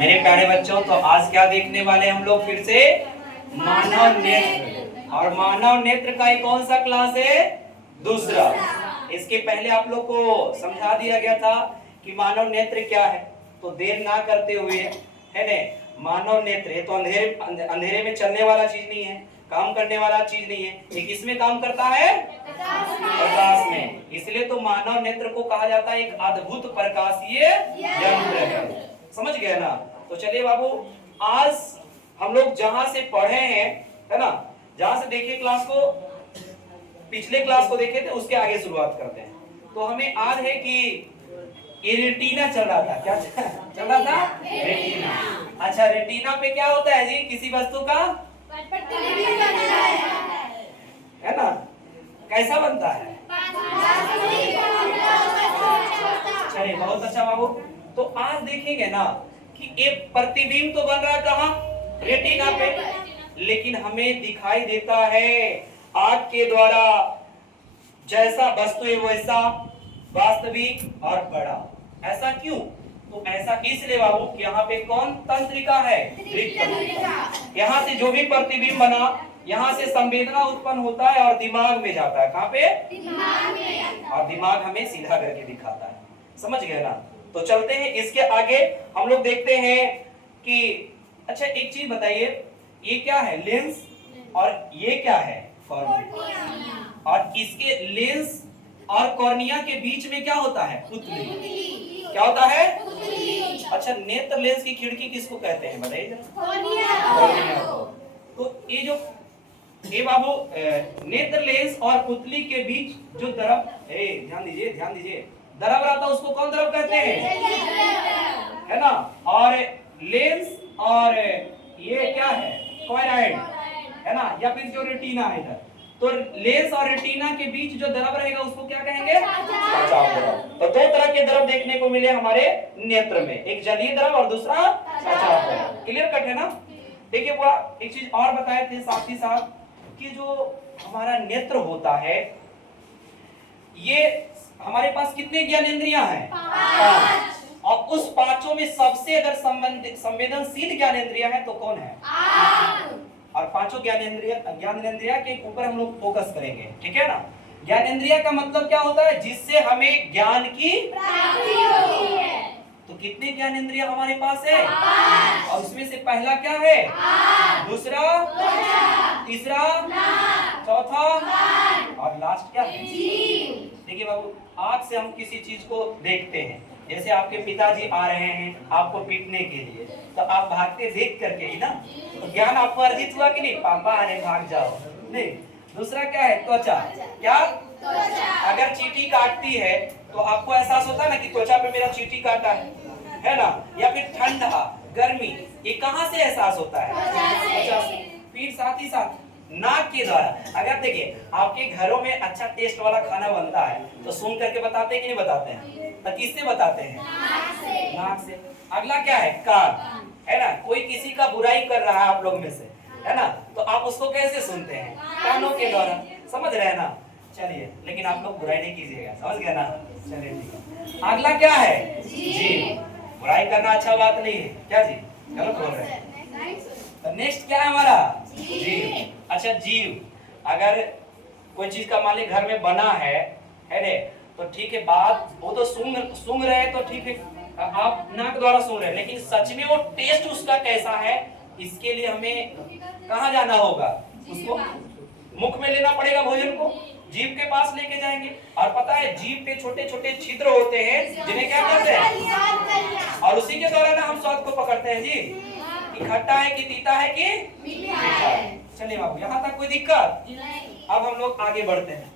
मेरे प्यारे बच्चों, तो आज क्या देखने वाले हम लोग फिर से मानव नेत्र। और मानव नेत्र का कौन सा क्लास है? दूसरा। इसके पहले आप लोग को समझा दिया गया था कि मानव नेत्र क्या है। तो देर ना करते हुए, है ने, मानव नेत्र ये तो अंधेरे में चलने वाला चीज नहीं है, काम करने वाला चीज नहीं है। ये किसमें काम करता है? प्रकाश में। इसलिए तो मानव नेत्र को कहा जाता है एक अद्भुत प्रकाशीय यंत्र है। समझ गए ना? तो चलिए बाबू, आज हम लोग जहां से पढ़े हैं, है ना, जहां से देखे क्लास को, पिछले क्लास को देखे थे, उसके आगे शुरुआत करते हैं। तो हमें याद है कि ये रेटिना चल रहा था। क्या चल रहा था? रेटिना। अच्छा, रेटिना पे क्या होता है जी? किसी वस्तु का है ना, कैसा बनता है? चलिए, बहुत अच्छा बाबू। तो आज देखेंगे ना कि एक प्रतिबिंब तो बन रहा है कहाँ? रेटिना पे। लेकिन हमें दिखाई देता है आँख के द्वारा जैसा वस्तु है वैसा वास्तविक और बड़ा। ऐसा क्यों? तो ऐसा इसलिए बाबू कि यहाँ पे कौन तंत्रिका है? यहाँ से जो भी प्रतिबिंब बना, यहाँ से संवेदना उत्पन्न होता है और दिमाग में जाता है। कहाँ पे? दिमाग में। और दिमाग हमें सीधा करके दिखाता है। समझ गए ना? तो चलते हैं इसके आगे। हम लोग देखते हैं कि अच्छा, एक चीज बताइए, ये क्या है? लेंस। और ये क्या है? कॉर्निया। और इसके लेंस और कॉर्निया के बीच में क्या होता है? पुतली। क्या होता है? पुतली। अच्छा, नेत्र लेंस की खिड़की किसको कहते हैं? बताइए। कॉर्निया। तो ये जो बाबू नेत्र लेंस और पुतली के बीच जो द्रव, ध्यान दीजिए ध्यान दीजिए, द्रव रहता है उसको कौन द्रव कहते हैं? है ना? और लेंस और ये क्या है? कॉर्निया, है ना? या फिर जो रेटिना है इधर, तो लेंस और रेटिना के बीच जो द्रव रहेगा उसको क्या कहेंगे? बचाव द्रव। तो दो तरह के द्रव देखने को मिले हमारे नेत्र में, एक जलीय द्रव और दूसरा बचाव द्रव। क्लियर कट है ना? देखिए, वो एक चीज और बताए थे साथ ही साथ कि जो हमारा नेत्र होता है, ये हमारे पास कितने ज्ञानेंद्रियां हैं? 5। और उस पांचों में सबसे अगर संवेदनशील ज्ञानेंद्रिया है तो कौन है? और पांचों ज्ञानेंद्रिया के ऊपर हम लोग फोकस करेंगे, ठीक है ना? ज्ञानेंद्रिया का मतलब क्या होता है? जिससे हमें ज्ञान की प्राप्ति होती है। तो कितने ज्ञानेंद्रिया हमारे पास है? और उसमें से पहला क्या है? दूसरा, तीसरा, चौथा और लास्ट क्या है? देखिए बाबू, आँख से हम किसी चीज को देखते हैं। जैसे आपके पिताजी आ रहे हैं आपको पीटने के लिए, तो आप भागते देख करके ही ना, तो ज्ञान आपको अर्जित हुआ कि नहीं? पापा आ रहे, भाग जाओ। नहीं। दूसरा क्या है? त्वचा। क्या? अगर चींटी काटती है तो आपको एहसास होता है ना कि त्वचा पे मेरा चींटी काटा है ना? या फिर ठंडा, गर्मी, ये कहाँ से एहसास होता है? त्वचा से। फिर साथ ही साथ नाक के द्वारा। अगर देखिए, आपके घरों में अच्छा टेस्ट वाला खाना बनता है तो सुन करके बताते हैं कि नहीं बताते हैं? तो किससे बताते हैं? नाक से। अगला क्या है? कान, है ना? कोई किसी का बुराई कर रहा है आप लोग में से, है ना, तो आप उसको कैसे सुनते हैं? कानों के द्वारा। समझ रहे हैं ना? चलिए, लेकिन आप लोग बुराई नहीं कीजिएगा, समझ गए ना? चलिए ठीक है। अगला क्या है? जीभ। बुराई करना अच्छा बात नहीं है। क्या जी? गलत बोल रहे हैं। तो नेक्स्ट क्या है हमारा? जीव। अच्छा, जीव, अगर कोई चीज का मान ली घर में बना है ने, तो ठीक है, बात वो तो सूंघ रहे तो ठीक है, आप नाक द्वारा सूंघ रहे, लेकिन सच में वो टेस्ट उसका कैसा है, इसके लिए हमें कहाँ जाना होगा? उसको मुख में लेना पड़ेगा भोजन को, जीभ के पास लेके जाएंगे। और पता है, जीभ पे छोटे छोटे छिद्र होते हैं जिन्हें क्या कहते हैं? और उसी के द्वारा ना हम स्वाद को पकड़ते हैं जी, कि खट्टा है कि तीता है कि मीठा है। चलिए बाबू, यहाँ तक कोई दिक्कत? अब हम लोग आगे बढ़ते हैं।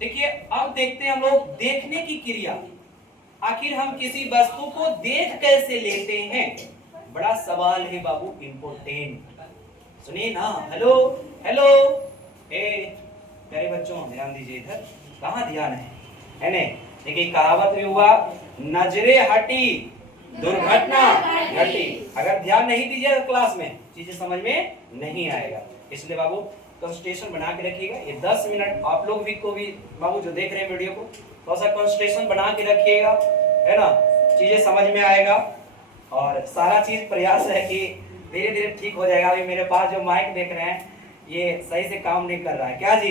देखिए, अब देखते हैं हम लोग देखने की क्रिया। आखिर हम किसी वस्तु को देख कैसे लेते हैं? बड़ा सवाल है बाबू, इम्पोर्टेंट। सुनिए ना। हेलो हेलो, प्यारे बच्चों ध्यान दीजिए इधर। कहाँ ध्यान है ने? देखिए, कहावत भी हुआ, नजरे हटी दुर्घटना घटी। अगर ध्यान नहीं दीजिएगा क्लास में, चीजें समझ में नहीं आएगा। इसलिए बाबू कंसंट्रेशन बना के रखिएगा। ये 10 मिनट आप लोग भी को भी बाबू जो देख रहे हैं वीडियो को, थोड़ा सा कंसंट्रेशन बना के रखिएगा, है ना? चीजें समझ में आएगा। और सारा चीज प्रयास है कि धीरे धीरे ठीक हो जाएगा। अभी मेरे पास जो माइक देख रहे हैं ये सही से काम नहीं कर रहा है, क्या जी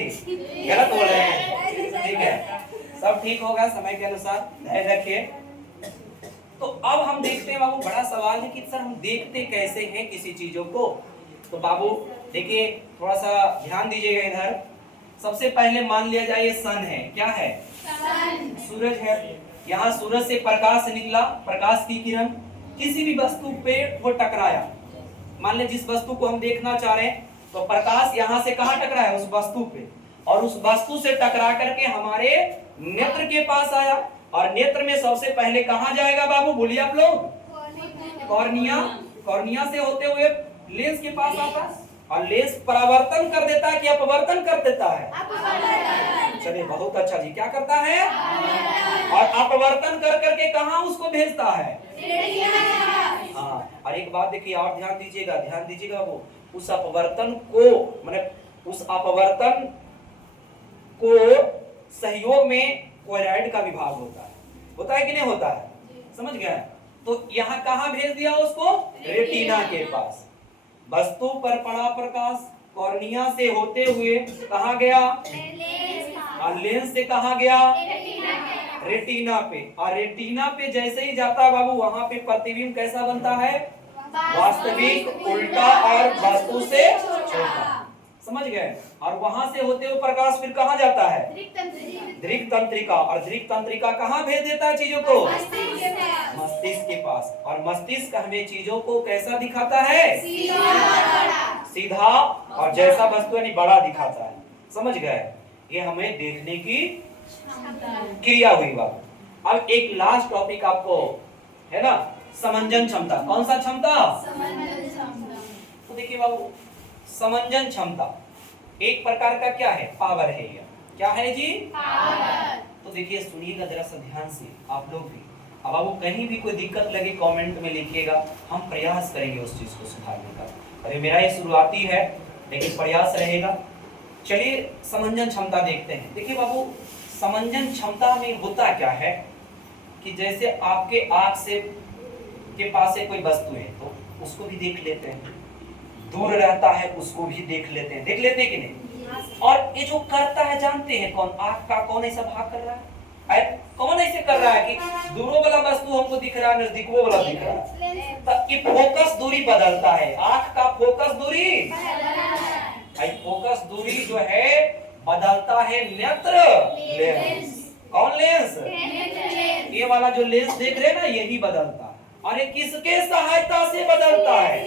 गलत बोल रहे हैं? ठीक है, सब ठीक होगा समय के अनुसार, धैर्य रखिए। तो अब हम देखते हैं बाबू, बड़ा सवाल है कि सर हम देखते कैसे हैं किसी चीजों को। तो बाबू देखिए, थोड़ा सा ध्यान दीजिएगा इधर। सबसे पहले मान लिया जाए ये सन है, क्या है? सन। सूरज है। यहाँ सूरज से प्रकाश निकला, प्रकाश की किरण किसी भी वस्तु पे वो टकराया। मान ले जिस वस्तु को हम देखना चाह रहे हैं तो प्रकाश यहाँ से कहाँ टकराया? उस वस्तु पे, और उस वस्तु से टकरा करके हमारे नेत्र के पास आया। और नेत्र में सबसे पहले कहाँ जाएगा बाबू, बोलिए आप लोग? कॉर्निया। कॉर्निया से होते हुए लेंस के पास आता, और लेंस परावर्तन कर देता है कि अपवर्तन कर देता है? चलिए बहुत अच्छा जी, क्या करता है? और अपवर्तन कर करके कहाँ उसको भेजता है? हाँ, और एक बात देखिए और ध्यान दीजिएगा, ध्यान दीजिएगा वो उस अपवर्तन को, माने उस अपवर्तन को सहयोग में कोराइड का विभाग होता है कि नहीं होता है? समझ गए? तो यहाँ कहाँ भेज दिया उसको? रेटिना के पास। वस्तु पर पड़ा प्रकाश कॉर्निया से होते हुए कहाँ गया? और लेंस से कहाँ गया? रेटिना पे। और रेटिना पे जैसे ही जाता है बाबू, वहां पे प्रतिबिंब कैसा बनता है? वास्तविक, उल्टा और वस्तु से छोटा। समझ गए? और वहां से होते हुए प्रकाश फिर कहाँ जाता है? दृक तंत्रिका। और दृक तंत्रिका कहाँ भेज देता है चीजों को? मस्तिष्क के पास। और मस्तिष्क हमें चीजों को कैसा दिखाता है? सीधा और जैसा वस्तु यानी बड़ा दिखाता है। समझ गए? ये हमें देखने की क्रिया हुई बात। अब एक लास्ट टॉपिक आपको है ना, समंजन क्षमता। कौन सा क्षमता? तो देखिए बाबू, समंजन क्षमता एक प्रकार का क्या है? पावर है। ये क्या है जी? पावर। तो देखिए सुनिएगा जरा सा ध्यान से आप लोग भी। अब आपको कहीं भी कोई दिक्कत लगे कमेंट में लिखिएगा, हम प्रयास करेंगे उस चीज को सुधारने का। अरे मेरा ये शुरुआती है लेकिन प्रयास रहेगा। चलिए समंजन क्षमता देखते हैं। देखिए बाबू, समंजन क्षमता में होता क्या है कि जैसे आपके आंख से के पास से कोई वस्तु है तो उसको भी देख लेते हैं, दूर रहता है उसको भी देख लेते हैं। देख लेते हैं कि नहीं? और ये जो करता है जानते हैं कौन? आंख का कौन ऐसा भाग कर रहा है? कौन ऐसे कर रहा है कि दूरों वाला वस्तु हमको दिख रहा है, नजदीकों वाला दिख रहा है? तो ये फोकस दूरी बदलता है। आंख का फोकस दूरी, फोकस दूरी जो है बदलता है नेत्र लेंस। कौन लेंस? ये वाला जो लेंस देख रहे हैं ना, यही बदलता है। और ये किसके सहायता से बदलता है?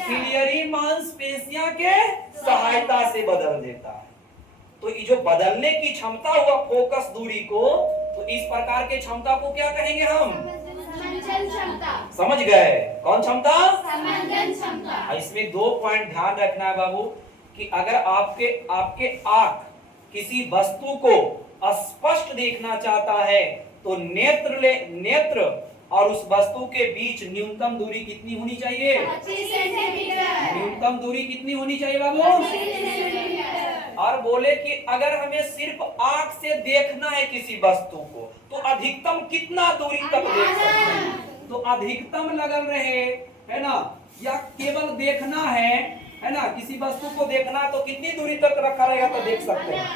सिलियरी मांसपेशियां के सहायता से बदल देता है। तो ये जो बदलने की क्षमता हुआ फोकस दूरी को, तो इस प्रकार के क्षमता को क्या कहेंगे हम? समंजन क्षमता। समझ गए? कौन क्षमता? समंजन क्षमता। इसमें 2 पॉइंट ध्यान रखना है बाबू कि अगर आपके आंख किसी वस्तु को स्पष्ट देखना चाहता है तो नेत्र और उस वस्तु के बीच न्यूनतम दूरी कितनी होनी चाहिए? 25 सेंटीमीटर। न्यूनतम दूरी कितनी होनी चाहिए बाबू? 25 सेंटीमीटर। और बोले कि अगर हमें सिर्फ आंख से देखना है किसी वस्तु को तो अधिकतम कितना दूरी तक देख सकते हैं? तो अधिकतम लगन रहे है ना, या केवल देखना है ना, किसी वस्तु को देखना तो कितनी दूरी तक रखा रहेगा तो देख सकते हैं?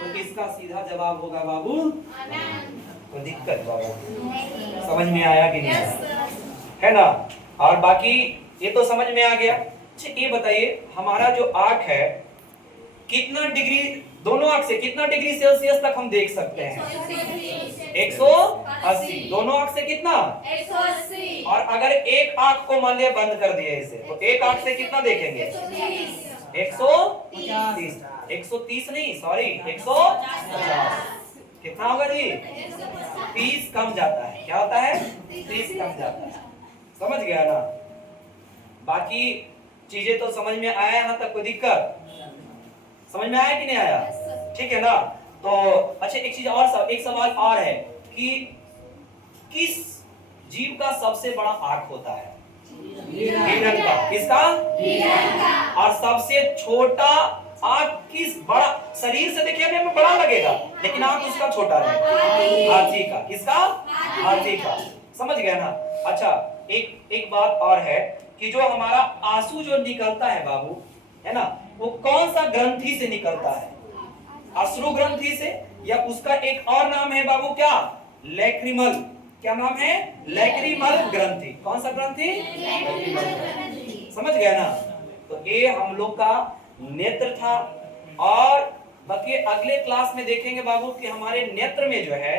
तो इसका सीधा जवाब होगा बाबू, तो दिक्कत बाबू। समझ में आया कि नहीं? है ना? और बाकी ये तो समझ में आ गया। अच्छा ये बताइए, हमारा जो आंख है कितना डिग्री, दोनों आंख से कितना डिग्री सेल्सियस तक हम देख सकते हैं? 180। दोनों आंख से कितना? 180। और अगर एक आंख को मान लिया बंद कर दिया इसे, तो एक आंख से कितना देखेंगे? 130। 130 नहीं, सॉरी 150। कितना होगा जी? 30 कम जाता है। क्या होता है? 30 कम जाता है। समझ गया ना? बाकी चीजें तो समझ में आया? यहाँ तक कोई दिक्कत? समझ में आया कि नहीं आया? ठीक है ना? तो अच्छा एक चीज और, एक सवाल और है कि किस जीव का सबसे बड़ा आंख होता है? हिरण का। किसका? हिरण का। और सबसे छोटा आंख किस? बड़ा शरीर से देखने में बड़ा लगेगा लेकिन आंख उसका छोटा रहेगा। हाथी का। किसका? हाथी का। समझ गया ना? अच्छा एक बात और है कि जो हमारा आंसू जो निकलता है बाबू, है ना, वो कौन सा ग्रंथि से निकलता है? अश्रु ग्रंथि से, या उसका एक और नाम है बाबू क्या? लैक्रिमल। क्या नाम है? लैक्रिमल ग्रंथि। कौन सा ग्रंथि? समझ गया ना? तो ये हम लोग का नेत्र था। और बाकी अगले क्लास में देखेंगे बाबू कि हमारे नेत्र में जो है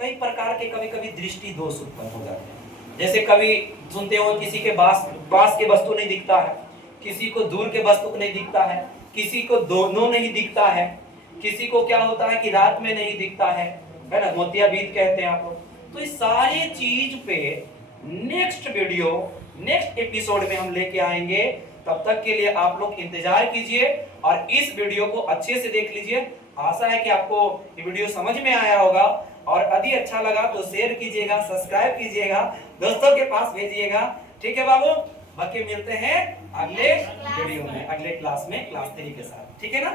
कई प्रकार के कभी कभी दृष्टि दोष उत्पन्न हो जाते हैं। जैसे कभी सुनते हो किसी के पास के वस्तु नहीं दिखता है, किसी को दूर के वस्तु नहीं दिखता है, किसी को दोनों नहीं दिखता है, किसी को क्या होता है कि रात में नहीं दिखता है ना, मोतियाबिंद कहते हैं आप लोग। तो इस सारे चीज पे नेक्स्ट वीडियो, नेक्स्ट एपिसोड में हम लेके आएंगे। तब तक के लिए आप लोग इंतजार कीजिए और इस वीडियो को अच्छे से देख लीजिए। आशा है कि आपको ये वीडियो समझ में आया होगा, और यदि अच्छा लगा तो शेयर कीजिएगा, सब्सक्राइब कीजिएगा, दोस्तों के पास भेजिएगा। ठीक है बाबू, बाकी मिलते हैं अगले वीडियो में, अगले क्लास में, क्लास 3 के साथ। ठीक है ना?